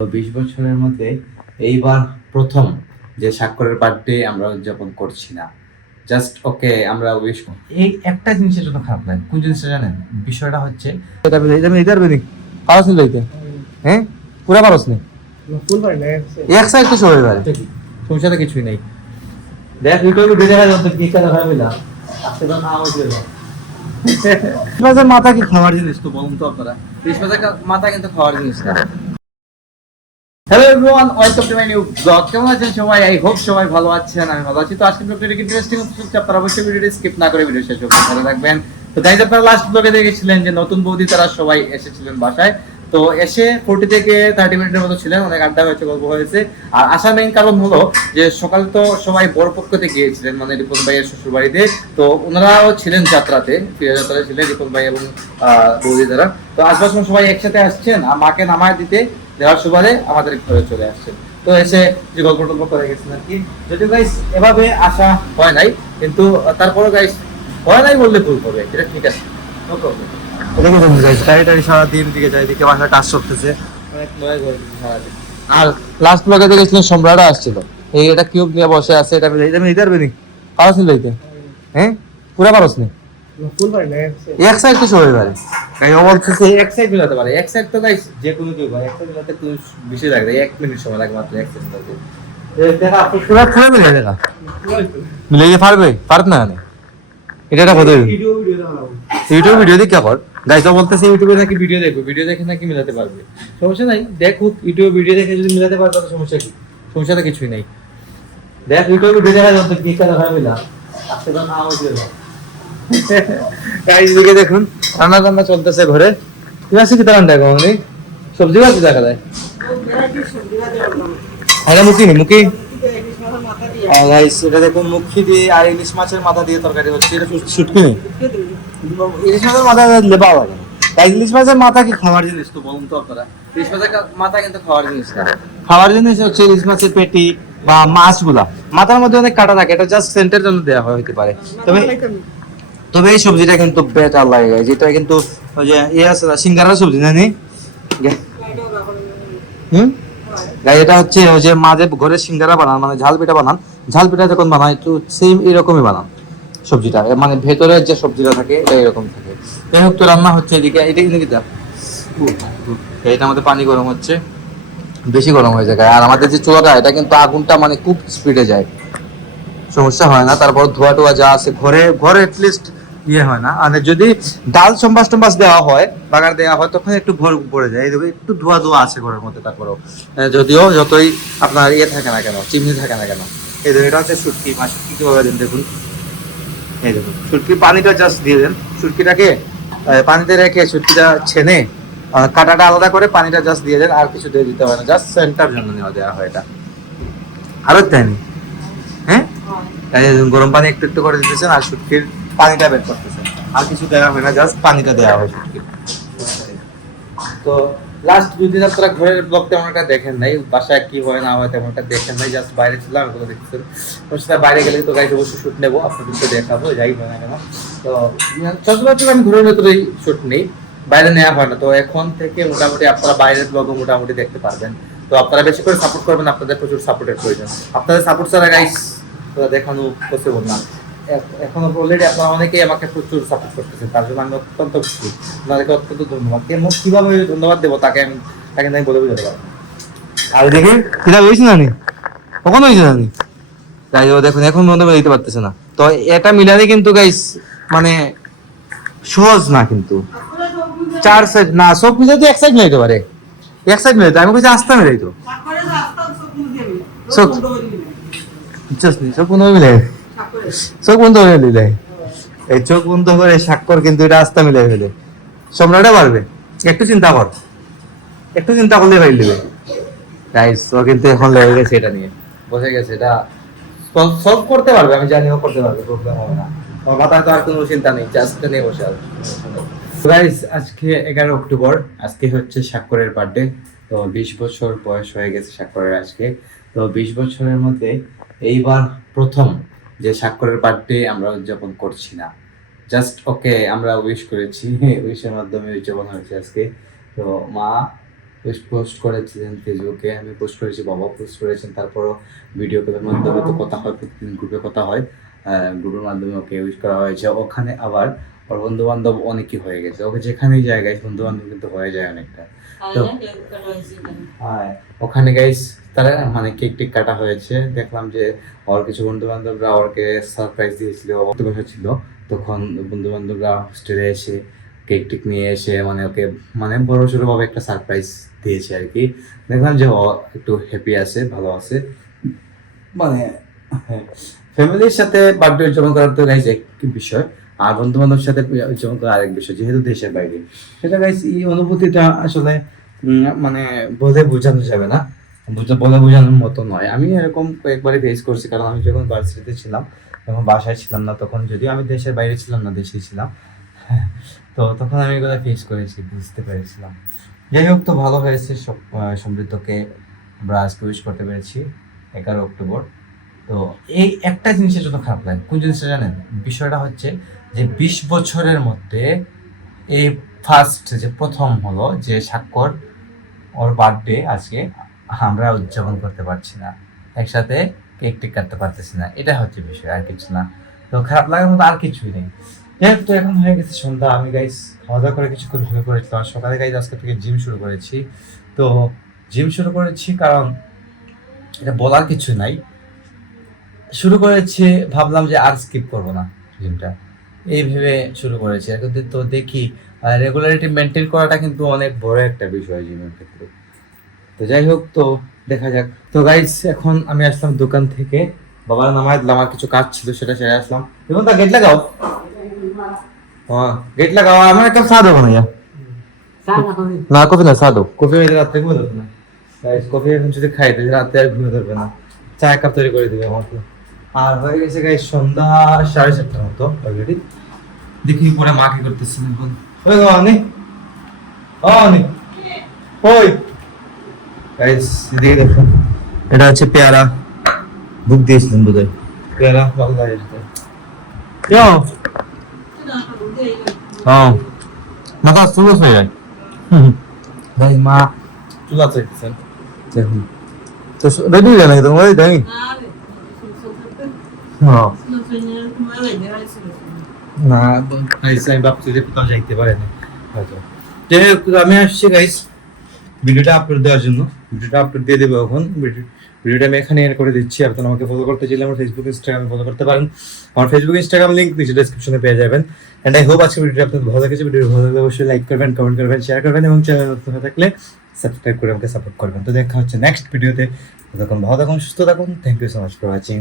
20 বছরের মধ্যে এইবার প্রথম যে স্বাক্ষরের বার্থডে আমরা উদযাপন করছি না, জাস্ট ওকে আমরা উইশ। এই একটা জিনিসের জন্য খারাপ লাগে, কোন জিনিসটা জানেন? বিষয়টা হচ্ছে পারস নি লইতে, হ্যাঁ পুরা পারস নি, এক সাইড তো সবাই পারে, সমস্যা তো কিছুই নেই। দেখ ইউটিউবে ভিডিও দেখা যাচ্ছে কি কাজ হবে না, আজকে তো না হইছে না। ক্রিসমাসের মাথা কি খাওয়ার জিনিস? তো বলুন তো আপনারা, ক্রিসমাসের মাথা কিন্তু খাওয়ার জিনিস না। Hello everyone, welcome to my new blog. কেমন আছেন সবাই? আই হোপ সবাই ভালো আছেন, আমি ভালো আছি। তো আজকের ব্লগটা একটু ইন্টারেস্টিং হচ্ছে, আপনারা অবশ্যই ভিডিওটি স্কিপ না করে ভিডিও শেষ অবধি ভালো রাখবেন। তো গাইস, আপনারা লাস্ট ব্লগে দেখেছিলেন যে নতুন বৌদি তারা সবাই এসেছিলেন বাসায়। তো এসে 40 থেকে 30 মিনিটের মতো ছিলেন, অনেক আড্ডা হয়েছে, গল্প হয়েছে। আর আসার মেইন কারণ হলো যে সকালে তো সবাই বরপক্ষতে গিয়েছিলেন, মানে রিপন ভাইয়ের শ্বশুর বাড়িতে। তো ওনারাও ছিলেন যাত্রাতে, ফিরে যাত্রাতে ছিলেন রিপন ভাই এবং বৌদি তারা। তো আসবার সময় সবাই একসাথে আসছেন, আর মাকে নামায় দিতে দেওয়ার সুবাদে আমাদের ঘরে চলে আসছেন। তো এসে যে গল্প টল্প করে গেছেন আর কি। যদিও গাইস এভাবে আসা হয় নাই, কিন্তু তারপরে গাইস হয় নাই বললে ভুল হবে, এটা ঠিক আছে, নো প্রবলেম। সারাদিন দিকে যায়, দিকে বাসায় কাজ করতেছে, আর লাস্ট ব্লগে দেখেছিলেন সম্রাটও আসছিল, এই এটা কিউব নিয়ে বসে আছে, এটা ইদার বেনি পারস নি লইতে, হ্যাঁ পুরা পারস নি, এক সাইড তো সবাই পারে। গাইস ও বলতেছে এক সাইড মিলাতে পারে, এক সাইড তো গাইস যে কোনো কেউ পারে, এক সাইড মিলাতে একটু বেশি লাগবে, 1 মিনিট সময় লাগে মাত্র এক সাইড মিলাতে। দেখা আপনি পুরো পুরো মিলে দেখা মিলে পারবে না না, এটা কথা ইউটিউব ভিডিও দেখে কর। গাইস ও বলতেছে ইউটিউবে নাকি ভিডিও দেখো, ভিডিও দেখে নাকি মিলাতে পারবে। সমস্যা নাই, দেখুক ইউটিউব ভিডিও দেখে, যদি মিলাতে পারবে তো সমস্যা কি? সমস্যা তো কিছুই নাই। দেখ ইউটিউব ভিডিও দেখা যাচ্ছে কি কাজ হবে না, আজকে তো না হইছে না। গাইস দিকে দেখুন, রান্না বান্না চলতেছে ঘরে। তুমি আজকে কি রান্না করো? নি সবজি ভাজি দেখা যায়, আরে মুখি নি মুখি। গাইস এটা দেখুন, মুখি দিয়ে আর ইলিশ মাছের মাথা দিয়ে তরকারি হচ্ছে। এটা শুটকি নি, ইলিশ মাছের মাথা দিলে পাওয়া যায়। তাই ইলিশ মাছের মাথা কি খাওয়ার জিনিস? তো বলুন তো আপনারা, ইলিশ মাছের মাথা কিন্তু খাওয়ার জিনিস না। খাওয়ার জিনিস হচ্ছে ইলিশ মাছের পেটি বা মাছগুলা। মাথার মধ্যে অনেক কাটা থাকে, এটা জাস্ট সেন্টের জন্য দেওয়া হয় হতে পারে। তবে তবে এই সবজিটা কিন্তু বেটার লাগে, যেটা কিন্তু ওই যে আছে না, সিঙ্গারার সবজি জানি। হুম, এটা হচ্ছে ওই যে মাঝে ঘরে সিঙ্গারা বানান, মানে ঝাল পিঠা বানান, ঝাল পিঠা যখন বানান একটু সেম এরকমই বানান সবজিটা, মানে ভেতরের যে সবজিটা থাকে এটা এরকম থাকে। যাই হোক, তো রান্না হচ্ছে এদিকে, এটা কিন্তু এটা আমাদের পানি গরম হচ্ছে, বেশি গরম হয়ে যায়। আর আমাদের যে চুলাটা, এটা কিন্তু আগুনটা মানে খুব স্পিডে যায়, সমস্যা হয় না। তারপর ধোয়া টোয়া যা আছে ঘরে ঘরে এটলিস্ট ইয়ে হয় না। আর যদি ডাল সম্বাস টম্বাস দেওয়া হয়, বাগার দেওয়া হয়, তখন একটু ভর পড়ে যায়, একটু ধোয়া ধোয়া আছে ঘরের মধ্যে। তারপরেও যদিও যতই আপনার ইয়ে থাকে না কেন, চিমনি থাকে না কেন। এই দেখুন, এটা হচ্ছে শুটকি মাছ। শুটকি কিভাবে দেন দেখুন, এই দেখুন শুটকি পানিটা জাস্ট দিয়ে দেন, শুটকিটাকে পানিতে রেখে শুটকিটা ছেনে কাঁটাটা আলাদা করে পানিটা জাস্ট দিয়ে দেন, আর কিছু দিয়ে দিতে হয় না, জাস্ট সেন্টার জন্য নেওয়া দেওয়া হয় এটা, আরো তাই নি। হ্যাঁ, গরম পানি একটু একটু করে দিতেছেন, আর শুটকির পানিটা বের করতেছেন, আর কিছু দেওয়া হয় না, জাস্ট পানিটা দেওয়া হয় শুটকির। তো লাস্ট 2 দিন আপনারা ঘরের ব্লগ তেমন একটা দেখেন নাই, বাসায় কি হয় না হয় তেমন একটা দেখেন নাই, জাস্ট বাইরে ছিলাম, এগুলো দেখতেছেন। ওর সাথে বাইরে গেলে তো গাইজ অবশ্যই শুট নেবো, আপনাদেরকে দেখাবো, যাই হয় না কেন। তো সচরাচর আমি ঘরের ভেতরেই শুট নেই, বাইরে নেওয়া হয় না। তো এখন থেকে মোটামুটি আপনারা বাইরের ব্লগও মোটামুটি দেখতে পারবেন। তো আপনারা বেশি করে সাপোর্ট করবেন, আপনাদের প্রচুর সাপোর্টের প্রয়োজন। আপনাদের সাপোর্ট ছাড়া গাইস দেখানো পসিবল না। এখন অলরেডি আপনারা অনেকেই আমাকে প্রচুর সাপোর্ট করতেছেন, তার জন্য আমি অত্যন্ত খুশি, আপনাদেরকে অত্যন্ত ধন্যবাদ। কেমন কিভাবে ধন্যবাদ দেবো তাকে তাকে আমি বলে বুঝাতে পারবো। আর দেখি সেটা হয়েছে না, কখনো হয়েছে না। তাই দেখুন এখন মনে দিতে পারতেছে না। তো এটা মিলালে কিন্তু গাইস মানে সহজ না, কিন্তু 4 সাইড না, সব মিলাতে এক সাইড মিলাইতে পারে, এক সাইড মিলাইতে আমি কইছি আস্তা মিলাইতো সব জাস্ট নি, সব কোনো মিলাই চোখ বন্ধ করে দিলে, এই চোখ বন্ধ করে স্বাক্ষর কিন্তু এটা আস্তা মিলাই ফেলে। সম্রাটে পারবে, একটু চিন্তা কর, একটু চিন্তা করলে পাই দিবে। গাইস ও কিন্তু এখন লেগে গেছে এটা নিয়ে, বসে গেছে, এটা সলভ করতে পারবে, আমি জানি ও করতে পারবে, প্রবলেম হবে না। ওর মাথায় তো আর কোনো চিন্তা নেই, জাস্ট নিয়ে বসে আছে। গাইস আজকে 11 অক্টোবর, আজকে হচ্ছে স্বাক্ষরের বার্থডে। তো 20 বছর বয়স হয়ে গেছে স্বাক্ষরের আজকে। তো 20 বছরের মধ্যে এইবার প্রথম যে স্বাক্ষরের বার্থডে আমরা উদযাপন করছি না, জাস্ট ওকে আমরা উইশ করেছি, উইশের মাধ্যমে উদযাপন হয়েছে আজকে। তো মা পোস্ট করেছিলেন ফেসবুকে, আমি পোস্ট করেছি, বাবা পোস্ট করেছেন, তারপরও ভিডিও কলের মাধ্যমে তো কথা হয়, প্রতিদিন গ্রুপে কথা হয়, গ্রুপের মাধ্যমে ওকে উইশ করা হয়েছে। ওখানে আবার ওর বন্ধু বান্ধব অনেকই হয়ে গেছে, ওকে যেখানেই জায়গায় বন্ধু বান্ধব কিন্তু হয়ে যায় অনেকটা। তো হ্যাঁ, ওখানে গাইস তারা মানে কেক টেক কাটা হয়েছে, দেখলাম যে ওর কিছু বন্ধু বান্ধবরা ওকে সারপ্রাইজ দিয়েছিল, ওকে বসেছিল, তখন বন্ধু বান্ধবরা হোস্টেলে এসে কেক টেক নিয়ে এসে মানে ওকে মানে বড় সড়ো ভাবে একটা সারপ্রাইজ দিয়েছে আর কি। দেখলাম যে ও একটু হ্যাপি আছে, ভালো আছে। মানে ফ্যামিলির সাথে বার্থডে উদযাপন করার তো গাইজ এক বিষয়, আর বন্ধু বান্ধবের সাথে উদযাপন করা আরেক বিষয়, যেহেতু দেশের বাইরে। সেটা গাইজ এই অনুভূতিটা আসলে মানে বলে বোঝানো যাবে না, বলে বোঝানোর মতো নয়। আমি এরকম কয়েকবারই ফেস করছি, কারণ আমি যখন ভার্সিটিতে ছিলাম তখন বাসায় ছিলাম না, তখন যদিও আমি দেশের বাইরে ছিলাম না, দেশেই ছিলাম। তো তখন আমি এগুলো ফেস করেছি, বুঝতে পেরেছিলাম। যাই হোক, তো ভালো হয়েছে, সমৃদ্ধকে আমরা আজকে উইশ করতে পেরেছি 11 অক্টোবর। তো এই একটা জিনিসের জন্য খারাপ লাগে, কোন জিনিসটা জানেন? বিষয়টা হচ্ছে যে 20 বছরের মধ্যে এই ফার্স্ট যে প্রথম হলো যে স্বাক্ষর, ওর বার্থডে আজকে আমরা উদযাপন করতে পারছি না, একসাথে কেক টেক কাটতে পারতেছি না, এটা হচ্ছে বিষয়, আর কিছু না। তো খারাপ লাগার মতো আর কিছুই নেই। যাই হোক, তো এখন হয়ে গেছে সন্ধ্যা, আমি গাইস খাওয়া দাওয়া করে কিছুক্ষণ শুরু করেছিলাম সকালে গাইজ, আজকে থেকে জিম শুরু করেছি। তো জিম শুরু করেছি কারণ এটা বলার কিছু নাই, শুরু করেছি, ভাবলাম যে আর স্কিপ করবো না জিমটা, এই ভেবে শুরু করেছি। এখন তো দেখি রেগুলারিটি মেনটেন করাটা কিন্তু অনেক বড় একটা বিষয় জিমের ক্ষেত্রে। তো যাই হোক, তো দেখা যাক। তো গাইস এখন আমি আসলাম দোকান থেকে, বাবার নামায় দিলাম, আমার কিছু কাজ ছিল সেটা সেরে আসলাম। এবং তা গেট লাগাও, হ্যাঁ গেট লাগাও, আমার একটা চা দেবো না না, কফি না, চা দাও। কফি হয়ে রাত্রে ঘুমে ধরবে না গাইস, কফি এখন যদি খাই তাহলে রাতে আর ঘুমে ধরবে না, চা এক কাপ তৈরি করে দিবে আমাকে। আর হয়ে গেছে গাইস সন্ধ্যা 7:30 মতো অলরেডি। দেখি পরে মা কি করতেছেন এখন। ওই গো অনি, অনি ওই গাইস, এদিকে দেখুন, এটা হচ্ছে পেয়ারা, বুক দিয়েছিলেন বোধহয়, পেয়ারা ভালো লাগে কেউ হ্যাঁ মাথা চুলো হয়ে যায়। ভাই মা চুলা চাইতেছেন দেখুন, তো রেডি হয়ে নাকি তোমার তাই? হ্যাঁ না গাইস, আমি ভাবছি যে কোথাও যাইতে পারে না হয়তো। যাই হোক, আমি আসছি গাইস ভিডিওটা আপলোড দেওয়ার জন্য, ভিডিওটা আপলোড দিয়ে দেবো এখন। ভিডিওটা আমি এখানে এড করে দিচ্ছি। আপনারা আমাকে ফলো করতে চাইলে আমার ফেসবুক ইনস্টাগ্রামে ফলো করতে পারেন, আমার ফেসবুক ইনস্টাগ্রাম লিংক নিচে ডেসক্রিপশনে পেয়ে যাবেন। এন্ড আই হোপ আজকে ভিডিওটা আপনাদের ভালো লেগেছে। ভিডিও ভালো লাগলে অবশ্যই লাইক করবেন, কমেন্ট করবেন, শেয়ার করবেন এবং চ্যানেল নতুন হয়ে থাকলে সাবস্ক্রাইব করে আমাকে সাপোর্ট করবেন। তো দেখা হচ্ছে নেক্সট ভিডিওতে। ততক্ষণ ভালো থাকুন, সুস্থ থাকুন। Thank you so much for watching.